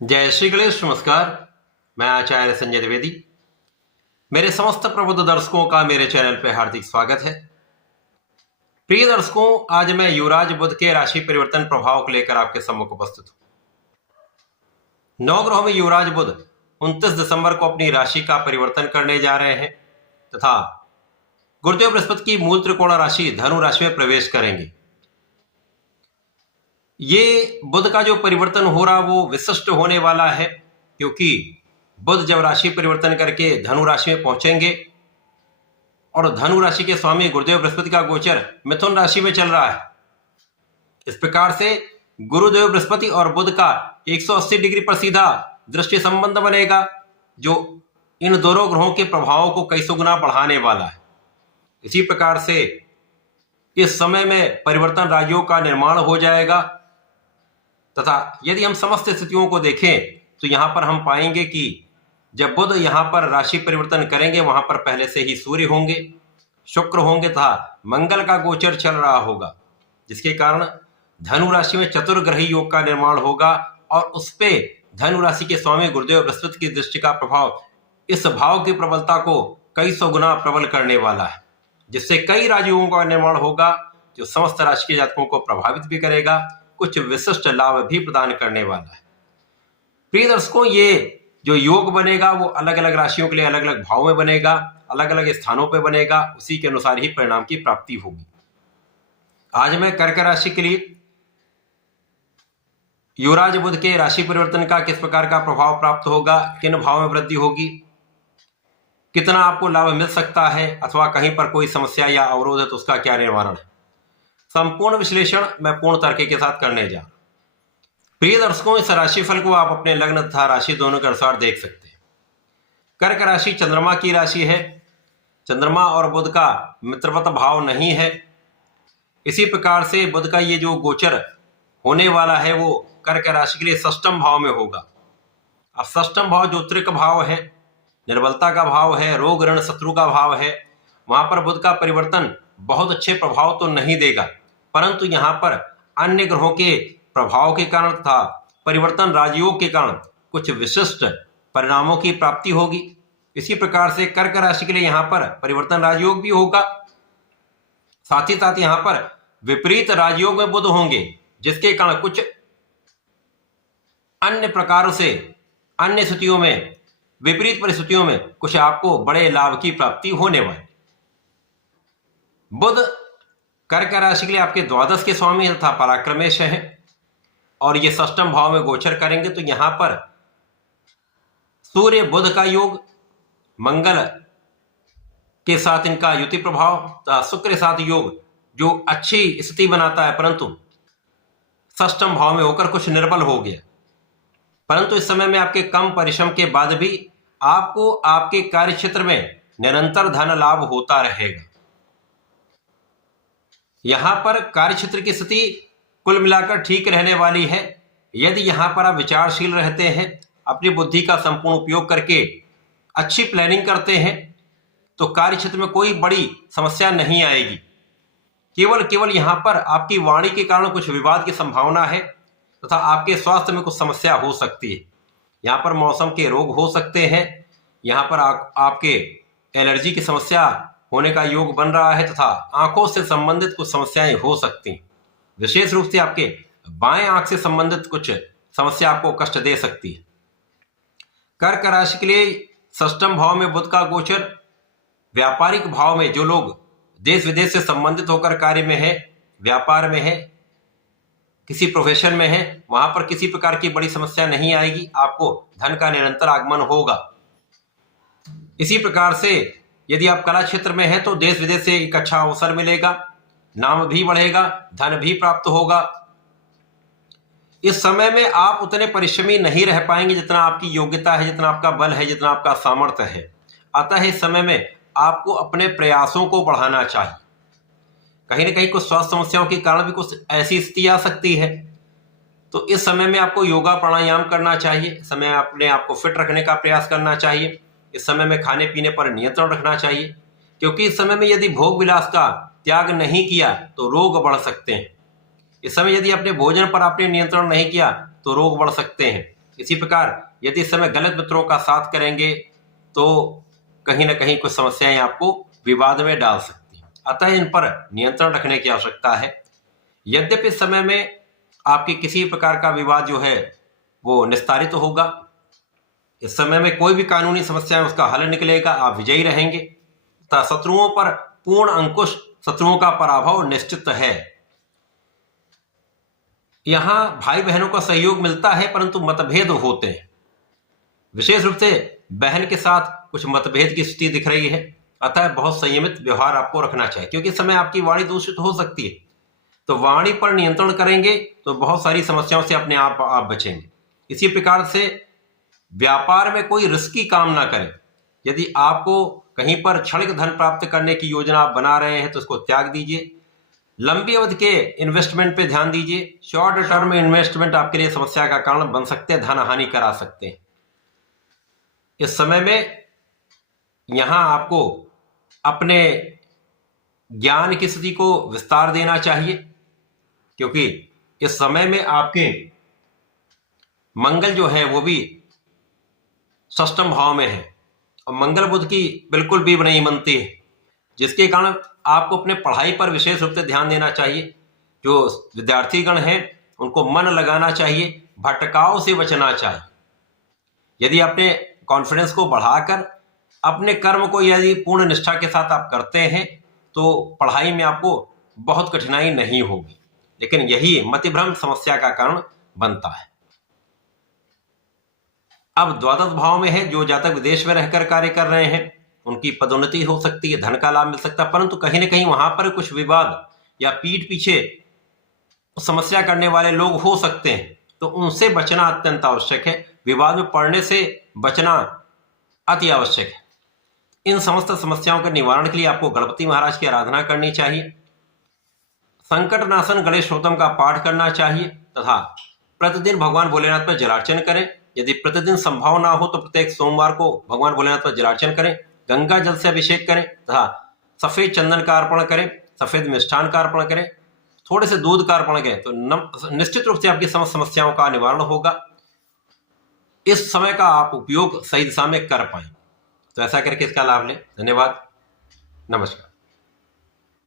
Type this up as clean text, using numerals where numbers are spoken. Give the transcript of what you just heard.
जय श्री गणेश। नमस्कार, मैं आचार्य संजय द्विवेदी। मेरे समस्त प्रबुद्ध दर्शकों का मेरे चैनल पर हार्दिक स्वागत है। प्रिय दर्शकों, आज मैं युवराज बुध के राशि परिवर्तन प्रभाव को लेकर आपके सम्मुख उपस्थित हूं। नवग्रहों में युवराज बुध 29 दिसंबर को अपनी राशि का परिवर्तन करने जा रहे हैं तथा गुरुदेव बृहस्पति की मूल त्रिकोण राशि धनु राशि में प्रवेश करेंगे। ये बुध का जो परिवर्तन हो रहा वो विशिष्ट होने वाला है, क्योंकि बुध जब राशि परिवर्तन करके धनु राशि में पहुंचेंगे और धनु राशि के स्वामी गुरुदेव बृहस्पति का गोचर मिथुन राशि में चल रहा है। इस प्रकार से गुरुदेव बृहस्पति और बुध का 180 डिग्री पर सीधा दृष्टि संबंध बनेगा, जो इन दोनों ग्रहों के प्रभावों को कई सौ गुना बढ़ाने वाला है। इसी प्रकार से इस समय में परिवर्तन राजयोग का निर्माण हो जाएगा तथा यदि हम समस्त स्थितियों को देखें तो यहां पर हम पाएंगे कि जब बुध यहां पर राशि परिवर्तन करेंगे वहां पर पहले से ही सूर्य होंगे, शुक्र होंगे तथा मंगल का गोचर चल रहा होगा, जिसके कारण धनु राशि में चतुर्ग्रही योग का निर्माण होगा और उस पे धनु राशि के स्वामी गुरुदेव बृहस्पति की दृष्टि का प्रभाव इस भाव की प्रबलता को कई सौ गुना प्रबल करने वाला है, जिससे कई राजयोगों का निर्माण होगा जो समस्त राशि के जातकों को प्रभावित भी करेगा, कुछ विशिष्ट लाभ भी प्रदान करने वाला है। प्रिय दर्शकों, ये जो योग बनेगा वो अलग अलग राशियों के लिए अलग अलग भाव में बनेगा, अलग अलग स्थानों पर बनेगा, उसी के अनुसार ही परिणाम की प्राप्ति होगी। आज मैं कर्क राशि के लिए युवराज बुध के राशि परिवर्तन का किस प्रकार का प्रभाव प्राप्त होगा, किन भाव में वृद्धि होगी, कितना आपको लाभ मिल सकता है अथवा कहीं पर कोई समस्या या अवरोध है तो उसका क्या निवारण है, संपूर्ण विश्लेषण मैं पूर्ण तर्क के साथ करने जा रहा हूं। प्रिय दर्शकों, इस राशिफल को आप अपने लग्न तथा राशि दोनों के अनुसार देख सकते हैं। कर्क राशि चंद्रमा की राशि है। चंद्रमा और बुध का मित्रवत भाव नहीं है। इसी प्रकार से बुध का ये जो गोचर होने वाला है वो कर्क राशि के लिए षष्ठम भाव में होगा। अब षष्ठम भाव जो त्रिक भाव है, निर्बलता का भाव है, रोग ऋण शत्रु का भाव है, वहां पर बुध का परिवर्तन बहुत अच्छे प्रभाव तो नहीं देगा, परंतु यहाँ पर अन्य ग्रहों के प्रभाव के कारण तथा परिवर्तन राजयोग के कारण कुछ विशिष्ट परिणामों की प्राप्ति होगी। इसी प्रकार से कर्क राशि के लिए यहाँ पर परिवर्तन राजयोग भी होगा, साथ ही साथ यहाँ पर विपरीत राजयोग में बुध होंगे, जिसके कारण कुछ अन्य प्रकारों से अन्य स्थितियों में, विपरीत परिस्थितियों में कुछ आपको बड़े लाभ की प्राप्ति होने वाली। बुध कर्क राशि के लिए आपके द्वादश के स्वामी तथा पराक्रमेश हैं और ये षष्ठम भाव में गोचर करेंगे, तो यहां पर सूर्य बुध का योग, मंगल के साथ इनका युति प्रभाव, शुक्र के साथ योग जो अच्छी स्थिति बनाता है, परंतु षष्ठम भाव में होकर कुछ निर्बल हो गया। परंतु इस समय में आपके कम परिश्रम के बाद भी आपको आपके कार्य क्षेत्र में निरंतर धन लाभ होता रहेगा। यहां पर कार्य क्षेत्र की स्थिति कुल मिलाकर ठीक रहने वाली है। यदि यहां पर आप विचारशील रहते हैं, अपनी बुद्धि का संपूर्ण उपयोग करके अच्छी प्लानिंग करते हैं, तो कार्य क्षेत्र में कोई बड़ी समस्या नहीं आएगी। केवल यहां पर आपकी वाणी के कारण कुछ विवाद की संभावना है तथा आपके स्वास्थ्य में कुछ समस्या हो सकती है। यहाँ पर मौसम के रोग हो सकते हैं, यहाँ पर आपके एलर्जी की समस्या होने का योग बन रहा है तथा आंखों से संबंधित कुछ समस्याएं हो सकती हैं। विशेष रूप से आपके बाएं आंख से संबंधित कुछ समस्या आपको कष्ट दे सकती है। कर्क राशि के लिए षष्ठम भाव में बुध का गोचर, व्यापारिक भाव में जो लोग देश विदेश से संबंधित होकर कार्य में है, व्यापार में है, किसी प्रोफेशन में है, वहां पर किसी प्रकार की बड़ी समस्या नहीं आएगी, आपको धन का निरंतर आगमन होगा। इसी प्रकार से यदि आप कला क्षेत्र में हैं तो देश विदेश से एक अच्छा अवसर मिलेगा, नाम भी बढ़ेगा, धन भी प्राप्त होगा। इस समय में आप उतने परिश्रमी नहीं रह पाएंगे जितना आपकी योग्यता है, जितना आपका बल है, जितना आपका सामर्थ्य है। अतः इस समय में आपको अपने प्रयासों को बढ़ाना चाहिए। कहीं ना कहीं कुछ स्वास्थ्य समस्याओं के कारण भी कुछ ऐसी स्थिति आ सकती है, तो इस समय में आपको योगा प्राणायाम करना चाहिए। इस समय अपने आप को फिट रखने का प्रयास करना चाहिए। इस समय में खाने पीने पर नियंत्रण रखना चाहिए, क्योंकि इस समय में यदि भोग विलास का त्याग नहीं किया तो रोग बढ़ सकते हैं। इस समय यदि अपने भोजन पर आपने नियंत्रण नहीं किया तो रोग बढ़ सकते हैं। इसी प्रकार यदि इस समय गलत मित्रों का साथ करेंगे तो कहीं ना कहीं कुछ समस्याएं आपको विवाद में डाल सकती हैं। अतः इन पर नियंत्रण रखने की आवश्यकता है। यद्यपि इस समय में आपके किसी प्रकार का विवाद जो है वो निस्तारित होगा, इस समय में कोई भी कानूनी समस्या है उसका हल निकलेगा, आप विजयी रहेंगे तथा शत्रुओं पर पूर्ण अंकुश, शत्रुओं का पराभव निश्चित है। यहां भाई बहनों का सहयोग मिलता है परंतु मतभेद होते हैं। विशेष रूप से बहन के साथ कुछ मतभेद की स्थिति दिख रही है, अतः बहुत संयमित व्यवहार आपको रखना चाहिए क्योंकि इस समय आपकी वाणी दूषित हो सकती है। तो वाणी पर नियंत्रण करेंगे तो बहुत सारी समस्याओं से अपने आप बचेंगे। इसी प्रकार से व्यापार में कोई रिस्की काम ना करें। यदि आपको कहीं पर क्षणिक धन प्राप्त करने की योजना आप बना रहे हैं तो उसको त्याग दीजिए। लंबी अवधि के इन्वेस्टमेंट पे ध्यान दीजिए। शॉर्ट टर्म इन्वेस्टमेंट आपके लिए समस्या का कारण बन सकते हैं, धन हानि करा सकते हैं। इस समय में यहां आपको अपने ज्ञान की स्थिति को विस्तार देना चाहिए क्योंकि इस समय में आपके मंगल जो है वो भी षष्ठम भाव में है और मंगल बुध की बिल्कुल भी नहीं बनती है, जिसके कारण आपको अपने पढ़ाई पर विशेष रूप से ध्यान देना चाहिए। जो विद्यार्थीगण हैं उनको मन लगाना चाहिए, भटकाव से बचना चाहिए। यदि अपने कॉन्फिडेंस को बढ़ाकर अपने कर्म को यदि पूर्ण निष्ठा के साथ आप करते हैं तो पढ़ाई में आपको बहुत कठिनाई नहीं होगी, लेकिन यही मतिभ्रम समस्या का कारण बनता है। अब द्वादश भाव में है, जो जातक विदेश में रहकर कार्य कर रहे हैं उनकी पदोन्नति हो सकती है, धन का लाभ मिल सकता है, परंतु कहीं ना कहीं वहां पर कुछ विवाद या पीठ पीछे समस्या करने वाले लोग हो सकते हैं, तो उनसे बचना अत्यंत आवश्यक है। विवाद में पड़ने से बचना अति आवश्यक है। इन समस्त समस्याओं के निवारण के लिए आपको गणपति महाराज की आराधना करनी चाहिए, संकट नाशन गणेश स्तोत्रम का पाठ करना चाहिए तथा प्रतिदिन भगवान भोलेनाथ पर जलार्चन करें। यदि प्रतिदिन संभव ना हो तो प्रत्येक सोमवार को भगवान भोलेनाथ पर जलार्चन करें, गंगा जल से अभिषेक करें तथा सफेद चंदन का अर्पण करें, सफेद मिष्ठान का अर्पण करें, थोड़े से दूध का अर्पण करें तो निश्चित रूप से आपकी समस्त समस्याओं का निवारण होगा। इस समय का आप उपयोग सही दिशा में कर पाए, तो ऐसा करके इसका लाभ लें। धन्यवाद, नमस्कार।